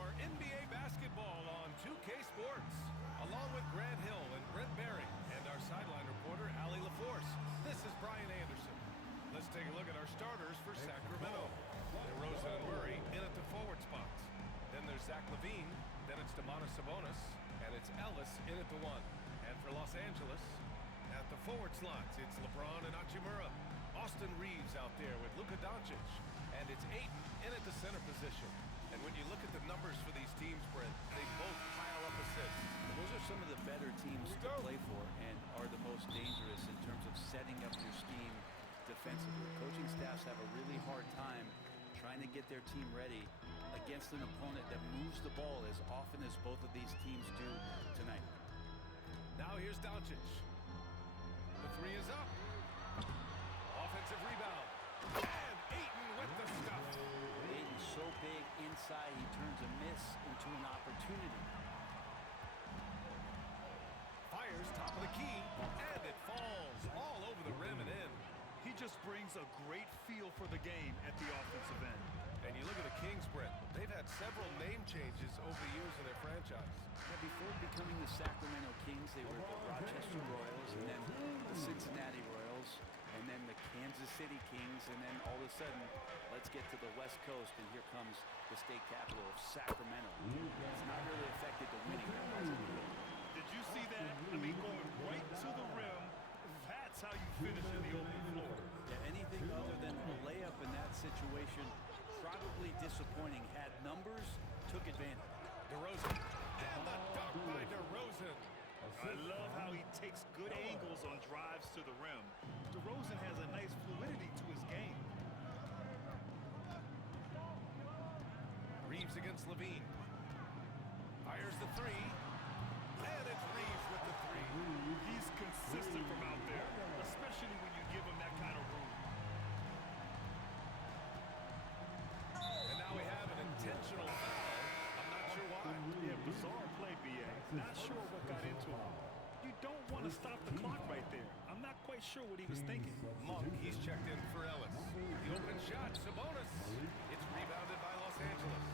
for NBA basketball on 2K Sports. Along with Grant Hill and Brent Berry and our sideline reporter, Allie LaForce, this is Brian Anderson. Let's take a look at our starters for Sacramento. DeRozan and Murray in at the forward spots. Then there's Zach LaVine, then it's Domantas Sabonis, and it's Ellis in at the 1. And for Los Angeles, at the forward slots, it's LeBron and Hachimura. Austin Reeves out there with Luka Doncic. And it's Ayton in at the center position. And when you look at the numbers for these teams, Brent, they both pile up assists. Those are some of the better teams to play for and are the most dangerous in terms of setting up your scheme defensively. Coaching staffs have a really hard time trying to get their team ready against an opponent that moves the ball as often as both of these teams do tonight. Now here's Doncic. The three is up. Offensive rebound. And Ayton with the stuff. Ayton's so big inside, he turns a miss into an opportunity. Fires top of the key, and it falls all over the rim and in. He just brings a great feel for the game at the offensive end. And you look at the Kings, Brent. They've had several name changes over the years in their franchise. Yeah, before becoming the Sacramento Kings, they were the Rochester Royals, and then the Cincinnati Royals, and then the Kansas City Kings, and then all of a sudden, let's get to the West Coast, and here comes the state capital of Sacramento. It's not really affected the winning record. Did you see that? I mean, going right to the rim. That's how you finish in the open floor. Yeah, anything other than a layup in that situation, probably disappointing. Had numbers, took advantage. DeRozan. And the dunk by DeRozan. I love how he takes good angles on drives to the rim. DeRozan has a nice fluidity to his game. Reeves against LaVine. Fires the three. And it's Reeves with the three. He's consistent from out there, especially when you give him that kind of room. And now we have an intentional foul. I'm not sure why. Yeah, bizarre play, B.A. Not sure what got into him. You don't want to stop the clock right there. I'm not quite sure what he was thinking. Monk, he's checked in for Ellis. The open shot, Sabonis. It's rebounded by Los Angeles.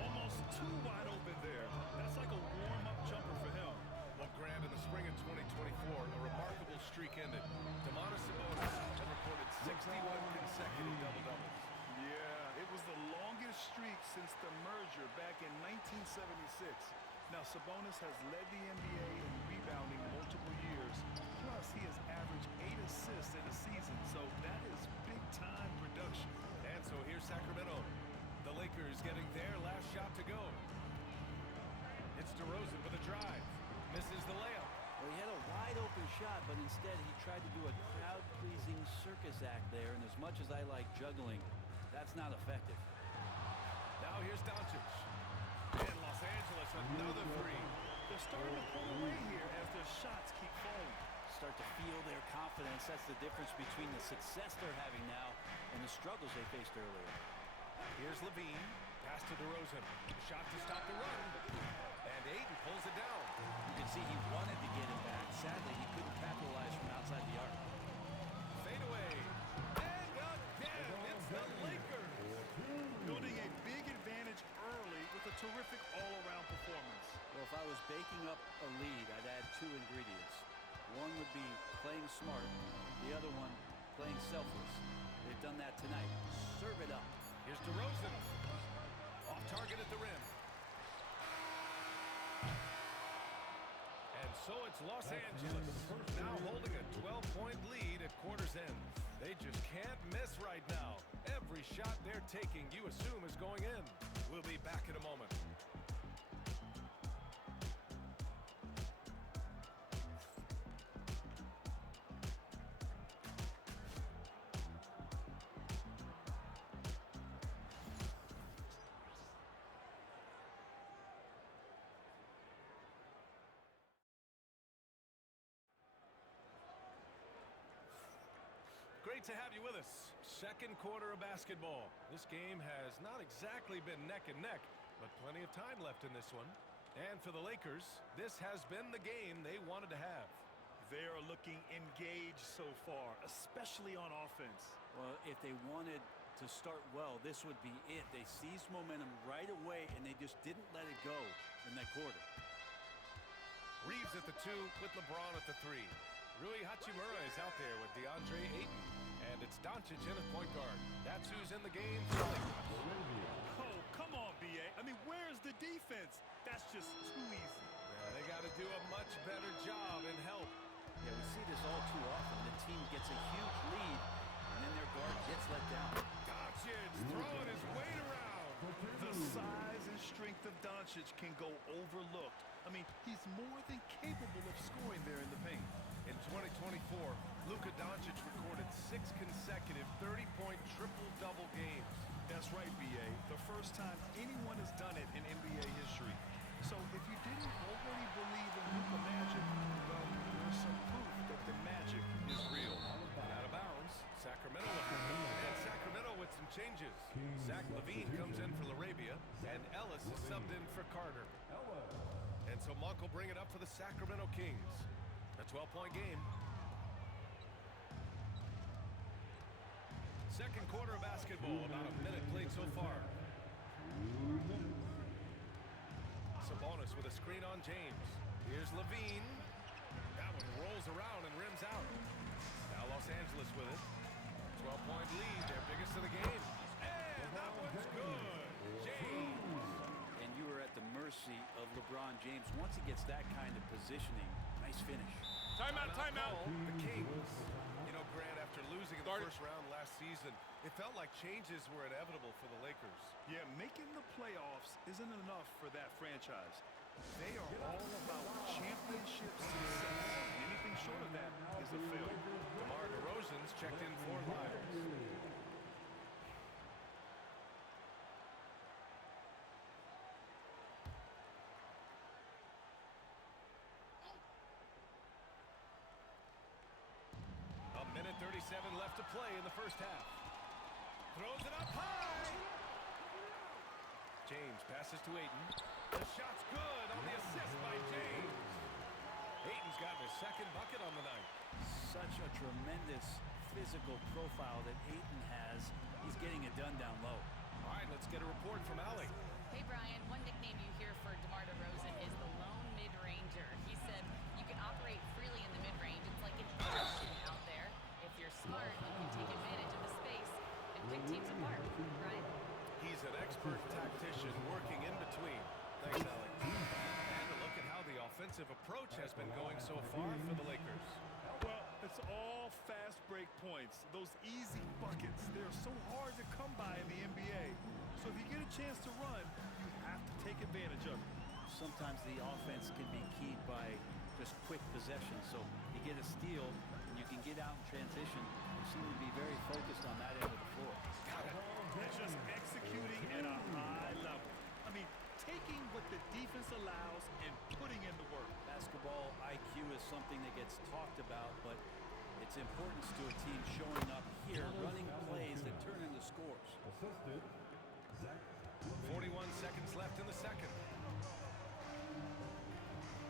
Almost too wide open there. That's like a warm-up jumper for him. Well, Grant, in the spring of 2024, a remarkable streak ended. Domantas Sabonis had recorded 61 consecutive double-doubles. Yeah, it was the longest streak since the merger back in 1976. Now, Sabonis has led the NBA in rebounding multiple years. Plus, he has averaged 8 assists in a season, so that is big-time production. And so here's Sacramento. The Lakers getting their last shot to go. It's DeRozan with a drive. Misses the layup. Well, he had a wide-open shot, but instead he tried to do a crowd-pleasing circus act there, and as much as I like juggling, that's not effective. Now here's Doncic. And Los Angeles, another three. They're starting to pull away here as their shots keep falling. Start to feel their confidence. That's the difference between the success they're having now and the struggles they faced earlier. Here's LaVine. Pass to DeRozan. Shot to stop the run. And Ayton pulls it down. You can see he wanted to get it back. Sadly, he couldn't capitalize from outside the arc. Fade away. And again, it's the Lakers. Building a big advantage early with a terrific all-around performance. Well, if I was baking up a lead, I'd add 2 ingredients. One would be playing smart. The other one, playing selfless. They've done that tonight. Serve it up. Here's DeRozan. Off target at the rim. And so it's Los Angeles, now holding a 12-point lead at quarter's end. They just can't miss right now. Every shot they're taking, you assume, is going in. We'll be back in a moment. Great to have you with us. Second quarter of basketball. This game has not exactly been neck and neck, but plenty of time left in this one. And for the Lakers, this has been the game they wanted to have. They are looking engaged so far, especially on offense. Well, if they wanted To start well, this would be it. They seized momentum right away, and they just didn't let it go in that quarter. Reeves at the 2 with LeBron at the 3. Rui Hachimura is out there with DeAndre Ayton. And it's Doncic in at point guard. That's who's in the game for the Lakers. Oh, come on, B.A. I mean, where's the defense? That's just too easy. Yeah, they got to do a much better job in help. Yeah, we see this all too often. The team gets a huge lead, and then their guard gets let down. Doncic throwing his weight around. The size and strength of Doncic can go overlooked. I mean, he's more than capable of scoring there in the paint. In 2024, Luka Doncic recorded 6 consecutive 30-point triple-double games. That's right, B.A. The first time anyone has done it in NBA history. So if you didn't already believe in Luka magic, well, there's some proof that the magic is real. Out of bounds, Sacramento. And Sacramento with some changes. Zach LaVine comes in for Larabia, and Ellis is subbed in for Carter. And so Monk will bring it up for the Sacramento Kings. A 12-point game. Second quarter of basketball, about a minute played so far. Sabonis with a screen on James. Here's LaVine. That one rolls around and rims out. Now Los Angeles with it. 12-point lead, their biggest of the game. And that one's good. James. And you are at the mercy of LeBron James. Once he gets that kind of positioning, nice finish. Timeout. The Kings. You know, Grant, after losing in the first round last season, it felt like changes were inevitable for the Lakers. Yeah, making the playoffs isn't enough for that franchise. They are all about championship success. Anything short of that is a failure. DeMar DeRozan's checked in for Lyles. A minute 37 left to play in the first half. Throws it up high. James passes to Ayton. The shot's good on the assist by James. Ayton's gotten his second bucket on the night. Such a tremendous physical profile that Ayton has. He's getting it done down low. All right, let's get a report from Allie. Hey, Brian, one nickname you hear for DeMar DeRozan is the lone mid-ranger. He said you can operate freely in the mid-range. It's like an ocean out there. If you're smart, you can take advantage of the space and pick teams apart, right? He's an expert tactician working in between. Thanks, Allie. And a look at how the offensive approach has been going so far for the Lakers. Well, it's all fast break points. Those easy buckets, they're so hard to come by in the NBA. So if you get a chance to run, you have to take advantage of it. Sometimes the offense can be keyed by just quick possession. So you get a steal, and you can get out in transition. You seem to be very focused on that end of the floor. It's just executing at a high level. I mean, taking what the defense allows and putting in the work. Basketball IQ is something that gets talked about, but its importance to a team showing up here, running plays that turn into scores. 41 seconds left in the second.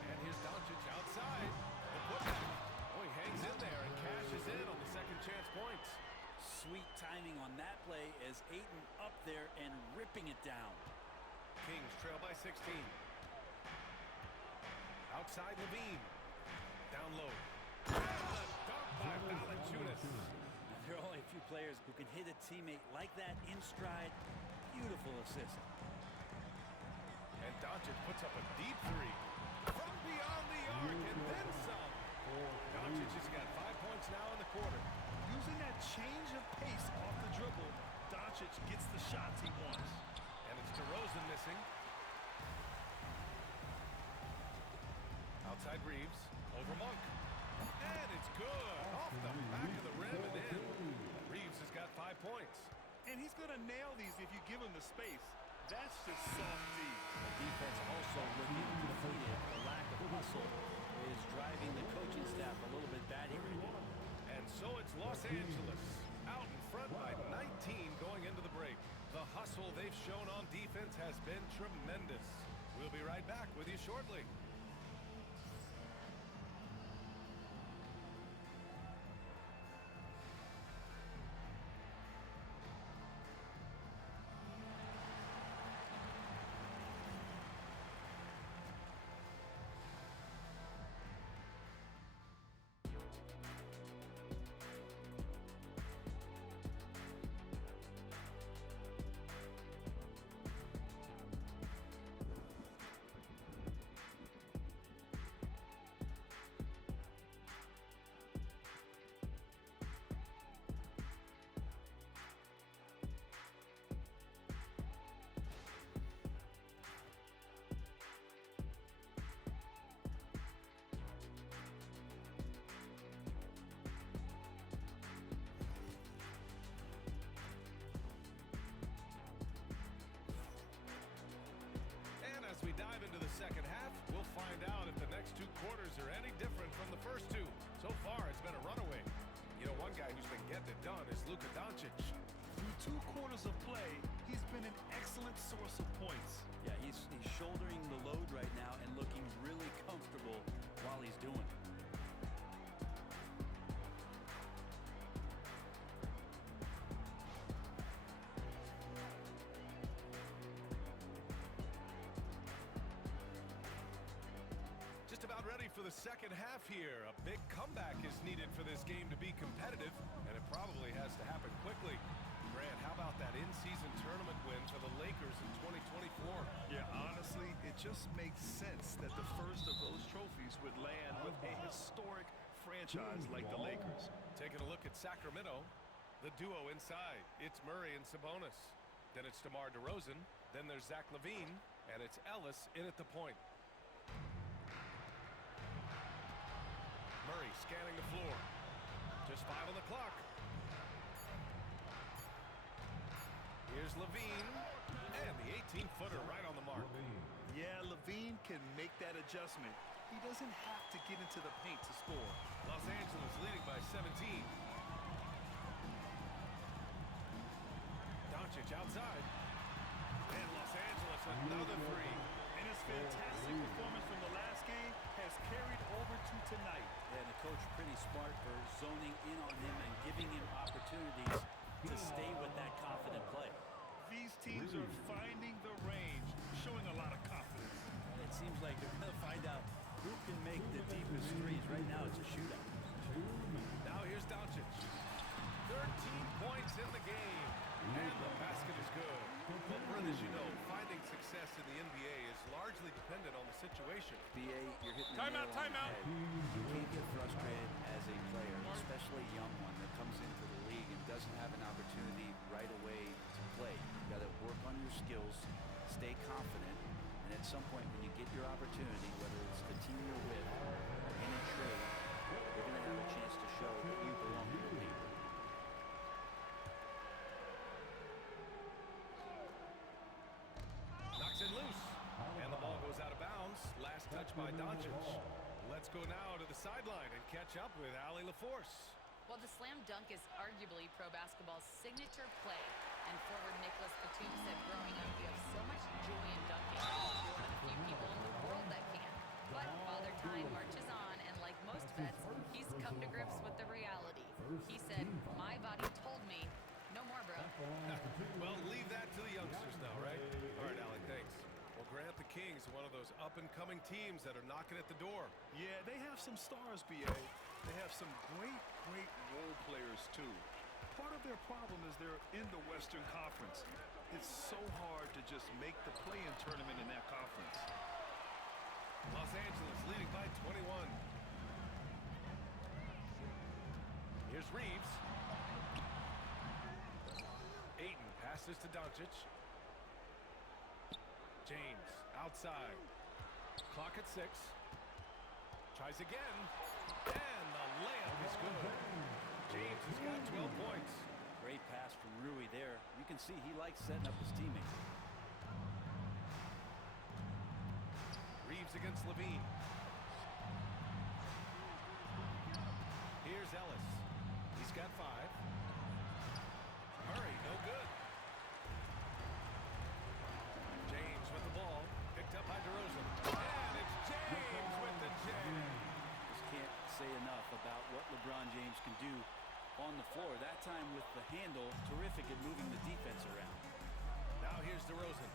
And here's Doncic outside. The putback. Oh, he hangs in there and cashes in on the second chance points. Sweet timing on that play as Ayton up there and ripping it down. Kings trail by 16. Outside LaVine. Down low. And a dunk by Valanciunas. There are only a few players who can hit a teammate like that in stride. Beautiful assist. And Doncic puts up a deep three. From beyond the arc and then some. Doncic has got 5 points now in the quarter. Using that change of pace off the dribble, Doncic gets the shots he wants. And it's DeRozan missing. Outside Reeves. Over Monk. And it's good. Off the back of the rim and in. Reeves has got 5 points. And he's going to nail these if you give him the space. That's just soft D. The defense also looking defeated. The lack of hustle is driving the coaching staff a little bit batty right now. And so it's Los Angeles out in front by 19 going into the break. The hustle they've shown on defense has been tremendous. We'll be right back with you shortly. quarters are any different from the first two. So far, it's been a runaway. You know, one guy who's been getting it done is Luka Doncic. Through 2 quarters of play, he's been an excellent source of points. Yeah, he's shouldering the load right now and looking really comfortable while he's doing it. Just about ready for the second half here. A big comeback is needed for this game to be competitive, and it probably has to happen quickly. Grant, how about that in-season tournament win for the Lakers in 2024? Yeah, honestly, it just makes sense that the first of those trophies would land with a historic franchise like the Lakers. Taking a look at Sacramento, the duo inside. It's Murray and Sabonis. Then it's DeMar DeRozan. Then there's Zach LaVine, and it's Ellis in at the point. Murray scanning the floor. Just 5 on the clock. Here's LaVine, and the 18-footer right on the mark. Yeah, LaVine can make that adjustment. He doesn't have to get into the paint to score. Los Angeles leading by 17. Doncic outside. And Los Angeles another three. And his fantastic performance from the last game has carried over to tonight. And the coach pretty smart for zoning in on him and giving him opportunities to stay with that confident play. These teams are finding the range, showing a lot of confidence. It seems like they're going to find out who can make the deepest threes. Right now it's a shootout. Now here's Doncic. 13 points in the game. And the basket is good. Well, Brent, as you know, finding success in the NBA is largely dependent on the situation. BA, you're hitting the nail on the head. You can't get frustrated as a player, especially a young one that comes into the league and doesn't have an opportunity right away to play. You got to work on your skills, stay confident, and at some point when you get your opportunity, whether it's the team you're with or in a trade, you're going to have a chance to show that you belong in the league. Knocks it loose. And the ball goes out of bounds. Last touch by Doncic. Let's go now to the sideline and catch up with Allie LaForce. Well, the slam dunk is arguably pro basketball's signature play. And forward Nicholas Batum said growing up, you have so much joy in dunking. You're one of the few people in the world that can. But Father Time marches on, and like most vets, he's come to grips with the reality. He said, my body told me, no more, bro. Well, leave that to the youngsters now, right? All right, Allie, thanks. Well, Grant, the Kings are one of those up-and-coming teams that are knocking at the door. Yeah, they have some stars, BA. They have some great role players, too. Part of their problem is they're in the Western Conference. It's so hard to just make the play-in tournament in that conference. Los Angeles leading by 21. Here's Reeves. Ayton passes to Doncic. James outside. Clock at 6. Tries again. And the layup is good. James has got 12 points. Great pass from Rui there. You can see he likes setting up his teammates. Reeves against LaVine. Here's Ellis. He's got 5. Murray, no good. James with the ball. Picked up by DeRozan. And it's James with the jam. Just can't say enough about what LeBron James can do on the floor. That time with the handle, terrific at moving the defense around. Now here's DeRozan.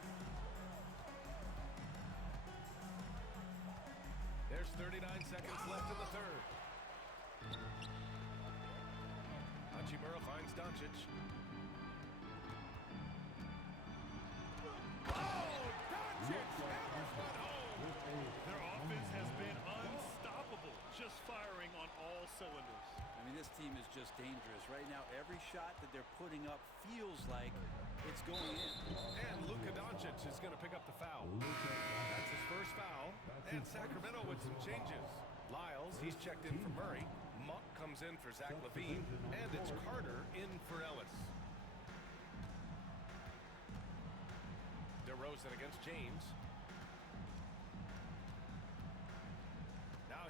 There's 39 seconds left in the third. Hachimura finds Doncic. Oh, Doncic hammers one home. Their offense has been unstoppable, just firing on all cylinders. I mean, this team is just dangerous. Right now, every shot that they're putting up feels like it's going in. And Luka Doncic is going to pick up the foul. That's his first foul. And Sacramento with some changes. Lyles, he's checked in for Murray. Monk comes in for Zach LaVine. And it's Carter in for Ellis. DeRozan against James. Now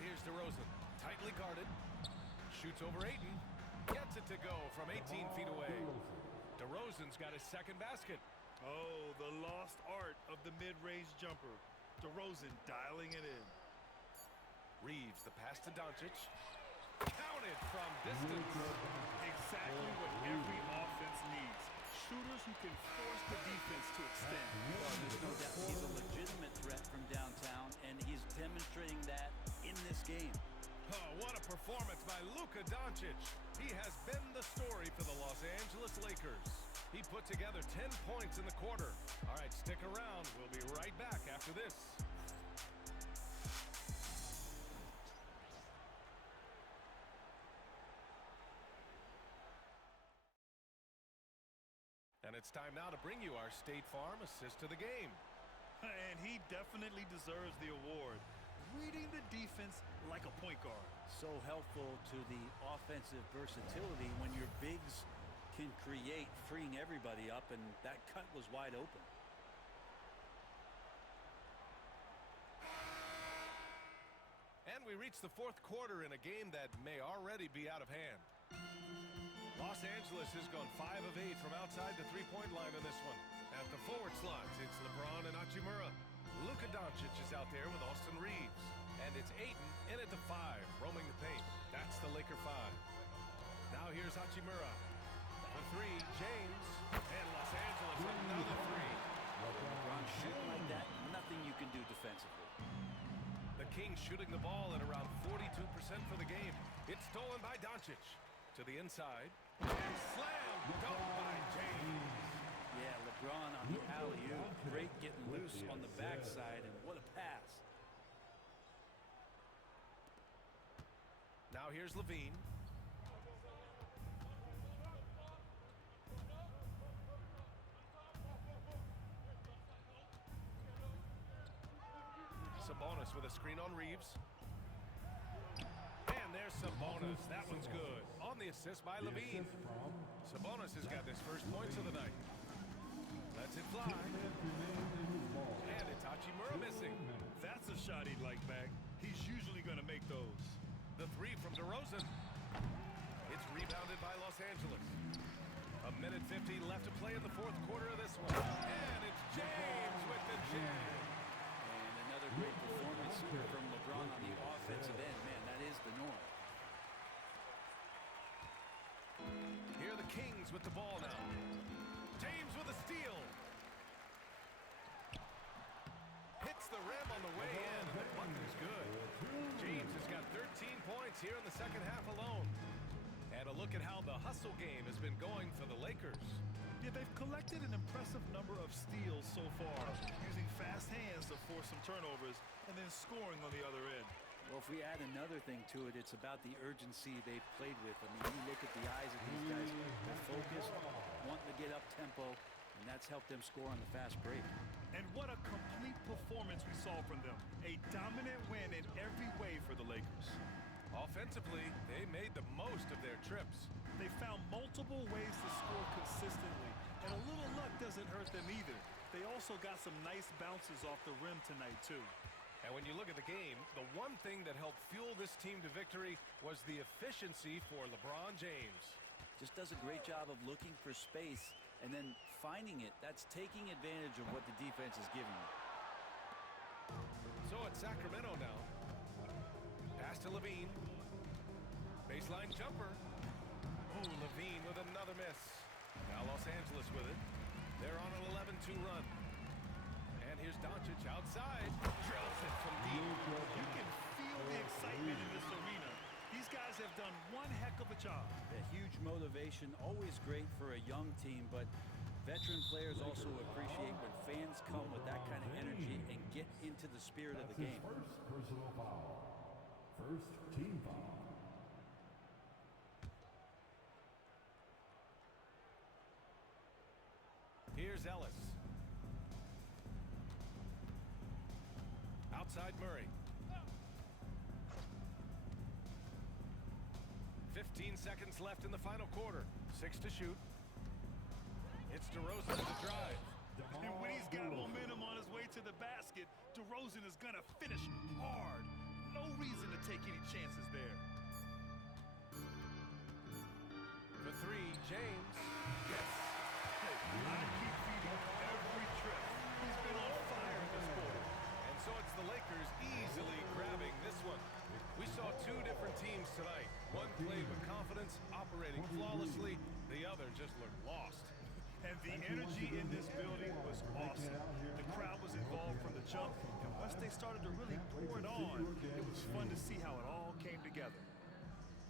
tightly guarded. Shoots over Ayton. Gets it to go from 18 feet away. DeRozan's got his second basket. Oh, the lost art of the mid-range jumper. DeRozan dialing it in. Reeves, the pass to Doncic. Counted from distance. Exactly what every offense needs. Shooters who can force the defense to extend. Well, there's no doubt he's a legitimate threat from downtown, and he's demonstrating that in this game. Oh, what a performance by Luka Doncic. He has been the story for the Los Angeles Lakers. He put together 10 points in the quarter. All right, stick around. We'll be right back after this. And it's time now to bring you our State Farm assist to the game. And he definitely deserves the award. Reading the defense like a point guard. So helpful to the offensive versatility when your bigs can create, freeing everybody up, and that cut was wide open. And we reach the fourth quarter in a game that may already be out of hand. Los Angeles has gone 5 of 8 from outside the three-point line in this one. At the forward slots, it's LeBron and Hachimura. Luka Doncic is out there with Austin Reeves. And it's Ayton in at the 5, roaming the paint. That's the Laker 5. Now here's Hachimura. The 3, James. And Los Angeles another 3. LeBron shooting like that, nothing you can do defensively. The Kings shooting the ball at around 42% for the game. It's stolen by Doncic. To the inside. And slam dunk by James. Yeah, LeBron on the alley-oop. Great getting loose on the backside, and what a pass. Now here's Levine. Sabonis with a screen on Reeves. And there's Sabonis. That one's good. On the assist by Levine. Sabonis has got his first points of the night. Lets it fly. And it's Hachimura missing. That's a shot he'd like back. He's usually going to make those. The 3 from DeRozan. It's rebounded by Los Angeles. A minute 50 left to play in the fourth quarter of this one. And it's James with the jam. And another great performance from LeBron on the offensive end. Man, that is the norm. Here are the Kings with the ball now. James with a steal. Hits the rim on the way in, and the bucket is good. James has got 13 points here in the second half alone. And a look at how the hustle game has been going for the Lakers. Yeah, they've collected an impressive number of steals so far, using fast hands to force some turnovers and then scoring on the other end. Well, if we add another thing to it, it's about the urgency they've played with. I mean, you look at the eyes of these guys. They're focused, wanting to get up tempo, and that's helped them score on the fast break. And what a complete performance we saw from them. A dominant win in every way for the Lakers. Offensively, they made the most of their trips. They found multiple ways to score consistently, and a little luck doesn't hurt them either. They also got some nice bounces off the rim tonight, too. And when you look at the game, the one thing that helped fuel this team to victory was the efficiency for LeBron James. Just does a great job of looking for space and then finding it. That's taking advantage of what the defense is giving you. So it's Sacramento now. Pass to Levine. Baseline jumper. Oh, Levine with another miss. Now Los Angeles with it. They're on an 11-2 run. And here's Doncic outside. Drills it from deep. You can feel the excitement in this arena. These guys have done one heck of a job. A huge motivation, always great for a young team, but veteran players also appreciate when fans come with that kind of energy and get into the spirit of the game. First personal foul. First team foul. Here's Ellis. Outside Murray. 15 seconds left in the final quarter. 6 to shoot. It's DeRozan to drive. And when he's got momentum on his way to the basket, DeRozan is going to finish hard. No reason to take any chances there. three, James. Yes. Hey, I keep feeding every trip. He's been on fire this quarter. And so it's the Lakers easily grabbing this one. We saw two different teams tonight. One played with confidence, operating flawlessly. The other just looked lost. And the energy in this building was awesome. The crowd was involved from the jump, and once they started to really pour it on, it was fun to see how it all came together.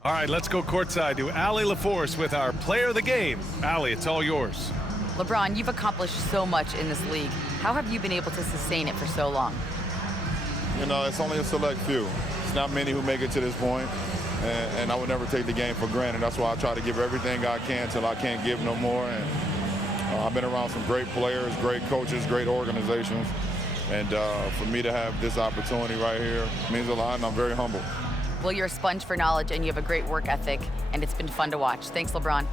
All right, let's go courtside to Allie LaForce with our player of the game. Allie, it's all yours. LeBron, you've accomplished so much in this league. How have you been able to sustain it for so long? You know, it's only a select few. It's not many who make it to this point, and I would never take the game for granted. That's why I try to give everything I can till I can't give no more. And I've been around some great players, great coaches, great organizations, and for me to have this opportunity right here means a lot, and I'm very humble. Well, you're a sponge for knowledge, and you have a great work ethic, and it's been fun to watch. Thanks, LeBron.